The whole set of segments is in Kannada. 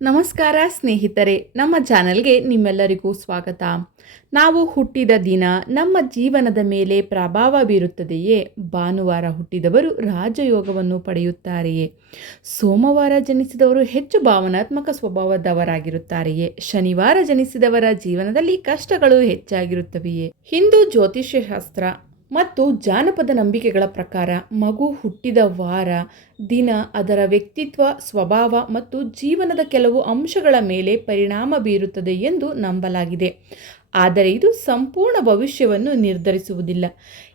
ನಮಸ್ಕಾರ ಸ್ನೇಹಿತರೆ, ನಮ್ಮ ಚಾನೆಲ್ಗೆ ನಿಮ್ಮೆಲ್ಲರಿಗೂ ಸ್ವಾಗತ. ನಾವು ಹುಟ್ಟಿದ ದಿನ ನಮ್ಮ ಜೀವನದ ಮೇಲೆ ಪ್ರಭಾವ ಬೀರುತ್ತದೆಯೇ? ಭಾನುವಾರ ಹುಟ್ಟಿದವರು ರಾಜಯೋಗವನ್ನು ಪಡೆಯುತ್ತಾರೆಯೇ? ಸೋಮವಾರ ಜನಿಸಿದವರು ಹೆಚ್ಚು ಭಾವನಾತ್ಮಕ ಸ್ವಭಾವದವರಾಗಿರುತ್ತಾರೆಯೇ? ಶನಿವಾರ ಜನಿಸಿದವರ ಜೀವನದಲ್ಲಿ ಕಷ್ಟಗಳು ಹೆಚ್ಚಾಗಿರುತ್ತವೆಯೇ? ಹಿಂದೂ ಜ್ಯೋತಿಷ್ಯಶಾಸ್ತ್ರ ಮತ್ತು ಜಾನಪದ ನಂಬಿಕೆಗಳ ಪ್ರಕಾರ ಮಗು ಹುಟ್ಟಿದ ವಾರ, ದಿನ ಅದರ ವ್ಯಕ್ತಿತ್ವ, ಸ್ವಭಾವ ಮತ್ತು ಜೀವನದ ಕೆಲವು ಅಂಶಗಳ ಮೇಲೆ ಪರಿಣಾಮ ಬೀರುತ್ತದೆ ಎಂದು ನಂಬಲಾಗಿದೆ. ಆದರೆ ಇದು ಸಂಪೂರ್ಣ ಭವಿಷ್ಯವನ್ನು ನಿರ್ಧರಿಸುವುದಿಲ್ಲ,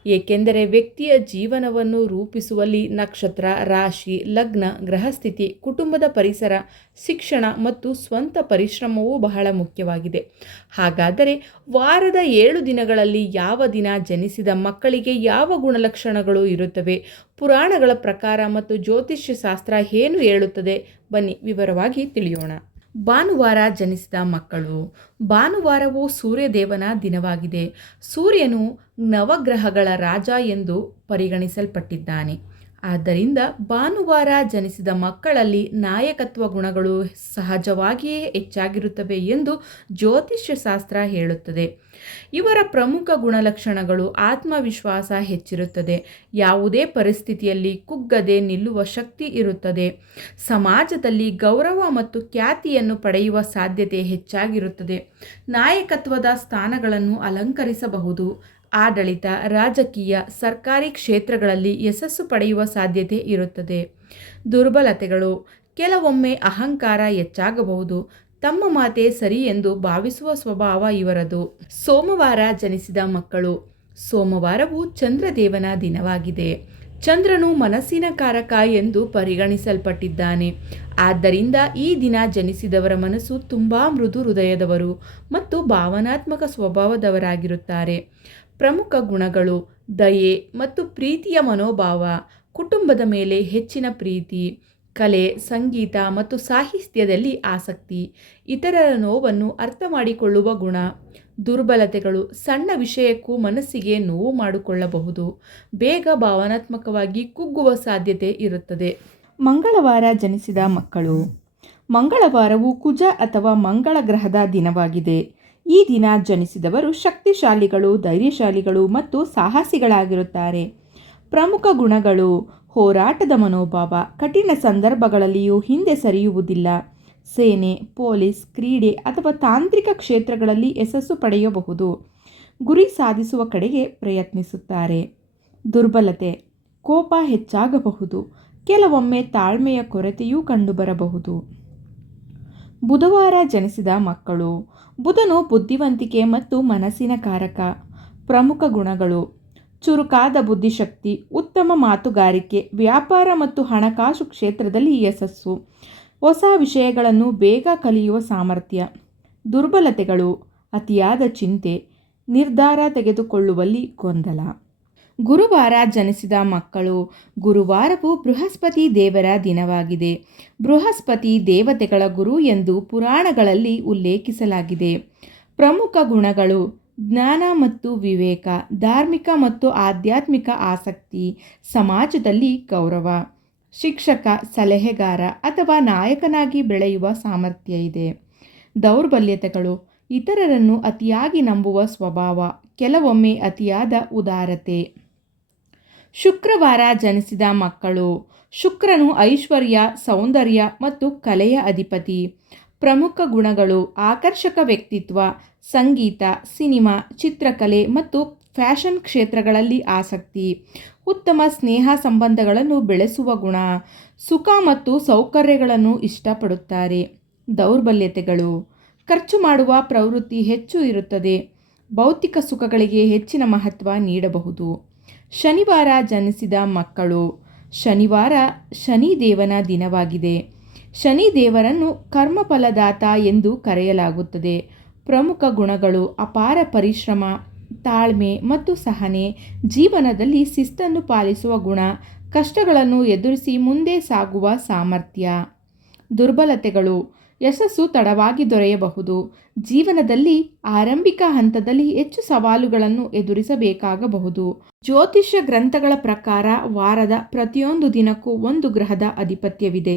ಏಕೆಂದರೆ ವ್ಯಕ್ತಿಯ ಜೀವನವನ್ನು ರೂಪಿಸುವಲ್ಲಿ ನಕ್ಷತ್ರ, ರಾಶಿ, ಲಗ್ನ, ಗ್ರಹಸ್ಥಿತಿ, ಕುಟುಂಬದ ಪರಿಸರ, ಶಿಕ್ಷಣ ಮತ್ತು ಸ್ವಂತ ಪರಿಶ್ರಮವೂ ಬಹಳ ಮುಖ್ಯವಾಗಿದೆ. ಹಾಗಾದರೆ ವಾರದ 7 ದಿನಗಳಲ್ಲಿ ಯಾವ ದಿನ ಜನಿಸಿದ ಮಕ್ಕಳಿಗೆ ಯಾವ ಗುಣಲಕ್ಷಣಗಳು ಇರುತ್ತವೆ? ಪುರಾಣಗಳ ಪ್ರಕಾರ ಮತ್ತು ಜ್ಯೋತಿಷ್ಯ ಶಾಸ್ತ್ರ ಏನು ಹೇಳುತ್ತದೆ? ಬನ್ನಿ ವಿವರವಾಗಿ ತಿಳಿಯೋಣ. ಭಾನುವಾರ ಜನಿಸಿದ ಮಕ್ಕಳು. ಭಾನುವಾರವು ಸೂರ್ಯದೇವನ ದಿನವಾಗಿದೆ. ಸೂರ್ಯನು ನವಗ್ರಹಗಳ ರಾಜ ಎಂದು ಪರಿಗಣಿಸಲ್ಪಟ್ಟಿದ್ದಾನೆ. ಆದ್ದರಿಂದ ಭಾನುವಾರ ಜನಿಸಿದ ಮಕ್ಕಳಲ್ಲಿ ನಾಯಕತ್ವ ಗುಣಗಳು ಸಹಜವಾಗಿಯೇ ಹೆಚ್ಚಾಗಿರುತ್ತವೆ ಎಂದು ಜ್ಯೋತಿಷ್ಯ ಶಾಸ್ತ್ರ ಹೇಳುತ್ತದೆ. ಇವರ ಪ್ರಮುಖ ಗುಣಲಕ್ಷಣಗಳು: ಆತ್ಮವಿಶ್ವಾಸ ಹೆಚ್ಚಿರುತ್ತದೆ, ಯಾವುದೇ ಪರಿಸ್ಥಿತಿಯಲ್ಲಿ ಕುಗ್ಗದೆ ನಿಲ್ಲುವ ಶಕ್ತಿ ಇರುತ್ತದೆ, ಸಮಾಜದಲ್ಲಿ ಗೌರವ ಮತ್ತು ಖ್ಯಾತಿಯನ್ನು ಪಡೆಯುವ ಸಾಧ್ಯತೆ ಹೆಚ್ಚಾಗಿರುತ್ತದೆ, ನಾಯಕತ್ವದ ಸ್ಥಾನಗಳನ್ನು ಅಲಂಕರಿಸಬಹುದು, ಆಡಳಿತ, ರಾಜಕೀಯ, ಸರ್ಕಾರಿ ಕ್ಷೇತ್ರಗಳಲ್ಲಿ ಯಶಸ್ಸು ಪಡೆಯುವ ಸಾಧ್ಯತೆ ಇರುತ್ತದೆ. ದುರ್ಬಲತೆಗಳು: ಕೆಲವೊಮ್ಮೆ ಅಹಂಕಾರ ಹೆಚ್ಚಾಗಬಹುದು, ತಮ್ಮ ಮಾತೇ ಸರಿ ಎಂದು ಭಾವಿಸುವ ಸ್ವಭಾವ ಇವರದು. ಸೋಮವಾರ ಜನಿಸಿದ ಮಕ್ಕಳು. ಸೋಮವಾರವು ಚಂದ್ರದೇವನ ದಿನವಾಗಿದೆ. ಚಂದ್ರನು ಮನಸ್ಸಿನ ಕಾರಕ ಎಂದು ಪರಿಗಣಿಸಲ್ಪಟ್ಟಿದ್ದಾನೆ. ಆದ್ದರಿಂದ ಈ ದಿನ ಜನಿಸಿದವರ ಮನಸ್ಸು ತುಂಬ ಮೃದು ಹೃದಯದವರು ಮತ್ತು ಭಾವನಾತ್ಮಕ ಸ್ವಭಾವದವರಾಗಿರುತ್ತಾರೆ. ಪ್ರಮುಖ ಗುಣಗಳು: ದಯೆ ಮತ್ತು ಪ್ರೀತಿಯ ಮನೋಭಾವ, ಕುಟುಂಬದ ಮೇಲೆ ಹೆಚ್ಚಿನ ಪ್ರೀತಿ, ಕಲೆ, ಸಂಗೀತ ಮತ್ತು ಸಾಹಿತ್ಯದಲ್ಲಿ ಆಸಕ್ತಿ, ಇತರರ ನೋವನ್ನು ಅರ್ಥ ಮಾಡಿಕೊಳ್ಳುವ ಗುಣ. ದುರ್ಬಲತೆಗಳು: ಸಣ್ಣ ವಿಷಯಕ್ಕೂ ಮನಸ್ಸಿಗೆ ನೋವು ಮಾಡಿಕೊಳ್ಳಬಹುದು, ಬೇಗ ಭಾವನಾತ್ಮಕವಾಗಿ ಕುಗ್ಗುವ ಸಾಧ್ಯತೆ ಇರುತ್ತದೆ. ಮಂಗಳವಾರ ಜನಿಸಿದ ಮಕ್ಕಳು. ಮಂಗಳವಾರವು ಕುಜ ಅಥವಾ ಮಂಗಳ ಗ್ರಹದ ದಿನವಾಗಿದೆ. ಈ ದಿನ ಜನಿಸಿದವರು ಶಕ್ತಿಶಾಲಿಗಳು, ಧೈರ್ಯಶಾಲಿಗಳು ಮತ್ತು ಸಾಹಸಿಗಳಾಗಿರುತ್ತಾರೆ. ಪ್ರಮುಖ ಗುಣಗಳು: ಹೋರಾಟದ ಮನೋಭಾವ, ಕಠಿಣ ಸಂದರ್ಭಗಳಲ್ಲಿಯೂ ಹಿಂದೆ ಸರಿಯುವುದಿಲ್ಲ, ಸೇನೆ, ಪೊಲೀಸ್, ಕ್ರೀಡೆ ಅಥವಾ ತಾಂತ್ರಿಕ ಕ್ಷೇತ್ರಗಳಲ್ಲಿ ಯಶಸ್ಸು ಪಡೆಯಬಹುದು, ಗುರಿ ಸಾಧಿಸುವ ಕಡೆಗೆ ಪ್ರಯತ್ನಿಸುತ್ತಾರೆ. ದುರ್ಬಲತೆ: ಕೋಪ ಹೆಚ್ಚಾಗಬಹುದು, ಕೆಲವೊಮ್ಮೆ ತಾಳ್ಮೆಯ ಕೊರತೆಯೂ ಕಂಡುಬರಬಹುದು. ಬುಧವಾರ ಜನಿಸಿದ ಮಕ್ಕಳು. ಬುಧನು ಬುದ್ಧಿವಂತಿಕೆ ಮತ್ತು ಮನಸ್ಸಿನ ಕಾರಕ. ಪ್ರಮುಖ ಗುಣಗಳು: ಚುರುಕಾದ ಬುದ್ಧಿಶಕ್ತಿ, ಉತ್ತಮ ಮಾತುಗಾರಿಕೆ, ವ್ಯಾಪಾರ ಮತ್ತು ಹಣಕಾಸು ಕ್ಷೇತ್ರದಲ್ಲಿ ಯಶಸ್ಸು, ಹೊಸ ವಿಷಯಗಳನ್ನು ಬೇಗ ಕಲಿಯುವ ಸಾಮರ್ಥ್ಯ. ದುರ್ಬಲತೆಗಳು: ಅತಿಯಾದ ಚಿಂತೆ, ನಿರ್ಧಾರ ತೆಗೆದುಕೊಳ್ಳುವಲ್ಲಿ ಗೊಂದಲ. ಗುರುವಾರ ಜನಿಸಿದ ಮಕ್ಕಳು. ಗುರುವಾರವು ಬೃಹಸ್ಪತಿ ದೇವರ ದಿನವಾಗಿದೆ. ಬೃಹಸ್ಪತಿ ದೇವತೆಗಳ ಗುರು ಎಂದು ಪುರಾಣಗಳಲ್ಲಿ ಉಲ್ಲೇಖಿಸಲಾಗಿದೆ. ಪ್ರಮುಖ ಗುಣಗಳು: ಜ್ಞಾನ ಮತ್ತು ವಿವೇಕ, ಧಾರ್ಮಿಕ ಮತ್ತು ಆಧ್ಯಾತ್ಮಿಕ ಆಸಕ್ತಿ, ಸಮಾಜದಲ್ಲಿ ಗೌರವ, ಶಿಕ್ಷಕ, ಸಲಹೆಗಾರ ಅಥವಾ ನಾಯಕನಾಗಿ ಬೆಳೆಯುವ ಸಾಮರ್ಥ್ಯ ಇದೆ. ದೌರ್ಬಲ್ಯತೆಗಳು: ಇತರರನ್ನು ಅತಿಯಾಗಿ ನಂಬುವ ಸ್ವಭಾವ, ಕೆಲವೊಮ್ಮೆ ಅತಿಯಾದ ಉದಾರತೆ. ಶುಕ್ರವಾರ ಜನಿಸಿದ ಮಕ್ಕಳು. ಶುಕ್ರನು ಐಶ್ವರ್ಯ, ಸೌಂದರ್ಯ ಮತ್ತು ಕಲೆಯ ಅಧಿಪತಿ. ಪ್ರಮುಖ ಗುಣಗಳು: ಆಕರ್ಷಕ ವ್ಯಕ್ತಿತ್ವ, ಸಂಗೀತ, ಸಿನಿಮಾ, ಚಿತ್ರಕಲೆ ಮತ್ತು ಫ್ಯಾಷನ್ ಕ್ಷೇತ್ರಗಳಲ್ಲಿ ಆಸಕ್ತಿ, ಉತ್ತಮ ಸ್ನೇಹ ಸಂಬಂಧಗಳನ್ನು ಬೆಳೆಸುವ ಗುಣ, ಸುಖ ಮತ್ತು ಸೌಕರ್ಯಗಳನ್ನು ಇಷ್ಟಪಡುತ್ತಾರೆ. ದೌರ್ಬಲ್ಯತೆಗಳು: ಖರ್ಚು ಮಾಡುವ ಪ್ರವೃತ್ತಿ ಹೆಚ್ಚು ಇರುತ್ತದೆ, ಭೌತಿಕ ಸುಖಗಳಿಗೆ ಹೆಚ್ಚಿನ ಮಹತ್ವ ನೀಡಬಹುದು. ಶನಿವಾರ ಜನಿಸಿದ ಮಕ್ಕಳು. ಶನಿವಾರ ಶನಿದೇವನ ದಿನವಾಗಿದೆ. ಶನಿದೇವರನ್ನು ಕರ್ಮಫಲದಾತ ಎಂದು ಕರೆಯಲಾಗುತ್ತದೆ. ಪ್ರಮುಖ ಗುಣಗಳು: ಅಪಾರ ಪರಿಶ್ರಮ, ತಾಳ್ಮೆ ಮತ್ತು ಸಹನೆ, ಜೀವನದಲ್ಲಿ ಶಿಸ್ತನ್ನು ಪಾಲಿಸುವ ಗುಣ, ಕಷ್ಟಗಳನ್ನು ಎದುರಿಸಿ ಮುಂದೆ ಸಾಗುವ ಸಾಮರ್ಥ್ಯ. ದುರ್ಬಲತೆಗಳು: ಯಶಸ್ಸು ತಡವಾಗಿ ದೊರೆಯಬಹುದು, ಜೀವನದಲ್ಲಿ ಆರಂಭಿಕ ಹಂತದಲ್ಲಿ ಹೆಚ್ಚು ಸವಾಲುಗಳನ್ನು ಎದುರಿಸಬೇಕಾಗಬಹುದು. ಜ್ಯೋತಿಷ್ಯ ಗ್ರಂಥಗಳ ಪ್ರಕಾರ ವಾರದ ಪ್ರತಿಯೊಂದು ದಿನಕ್ಕೂ ಒಂದು ಗ್ರಹದ ಆಧಿಪತ್ಯವಿದೆ.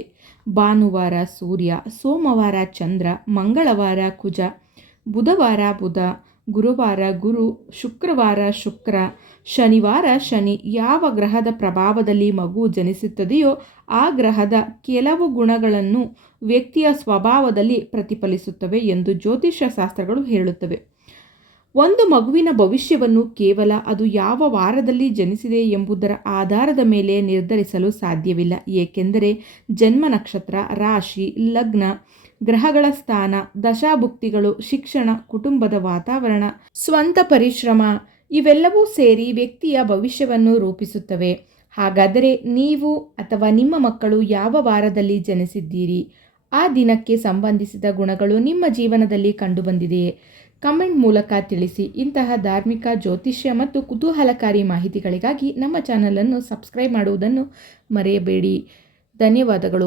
ಭಾನುವಾರ ಸೂರ್ಯ, ಸೋಮವಾರ ಚಂದ್ರ, ಮಂಗಳವಾರ ಕುಜ, ಬುಧವಾರ ಬುಧ, ಗುರುವಾರ ಗುರು, ಶುಕ್ರವಾರ ಶುಕ್ರ, ಶನಿವಾರ ಶನಿ. ಯಾವ ಗ್ರಹದ ಪ್ರಭಾವದಲ್ಲಿ ಮಗು ಜನಿಸುತ್ತದೆಯೋ ಆ ಗ್ರಹದ ಕೆಲವು ಗುಣಗಳನ್ನು ವ್ಯಕ್ತಿಯ ಸ್ವಭಾವದಲ್ಲಿ ಪ್ರತಿಫಲಿಸುತ್ತವೆ ಎಂದು ಜ್ಯೋತಿಷ್ಯ ಶಾಸ್ತ್ರಗಳು ಹೇಳುತ್ತವೆ. ಒಂದು ಮಗುವಿನ ಭವಿಷ್ಯವನ್ನು ಕೇವಲ ಅದು ಯಾವ ವಾರದಲ್ಲಿ ಜನಿಸಿದೆ ಎಂಬುದರ ಆಧಾರದ ಮೇಲೆ ನಿರ್ಧರಿಸಲು ಸಾಧ್ಯವಿಲ್ಲ. ಏಕೆಂದರೆ ಜನ್ಮ ನಕ್ಷತ್ರ, ರಾಶಿ, ಲಗ್ನ, ಗ್ರಹಗಳ ಸ್ಥಾನ, ದಶಾಭುಕ್ತಿಗಳು, ಶಿಕ್ಷಣ, ಕುಟುಂಬದ ವಾತಾವರಣ, ಸ್ವಂತ ಪರಿಶ್ರಮ ಇವೆಲ್ಲವೂ ಸೇರಿ ವ್ಯಕ್ತಿಯ ಭವಿಷ್ಯವನ್ನು ರೂಪಿಸುತ್ತವೆ. ಹಾಗಾದರೆ ನೀವು ಅಥವಾ ನಿಮ್ಮ ಮಕ್ಕಳು ಯಾವ ವಾರದಲ್ಲಿ ಜನಿಸಿದ್ದೀರಿ? ಆ ದಿನಕ್ಕೆ ಸಂಬಂಧಿಸಿದ ಗುಣಗಳು ನಿಮ್ಮ ಜೀವನದಲ್ಲಿ ಕಂಡುಬಂದಿದೆಯೇ? ಕಮೆಂಟ್ ಮೂಲಕ ತಿಳಿಸಿ. ಇಂತಹ ಧಾರ್ಮಿಕ, ಜ್ಯೋತಿಷ್ಯ ಮತ್ತು ಕುತೂಹಲಕಾರಿ ಮಾಹಿತಿಗಳಿಗಾಗಿ ನಮ್ಮ ಚಾನಲನ್ನು ಸಬ್ಸ್ಕ್ರೈಬ್ ಮಾಡುವುದನ್ನು ಮರೆಯಬೇಡಿ. ಧನ್ಯವಾದಗಳು.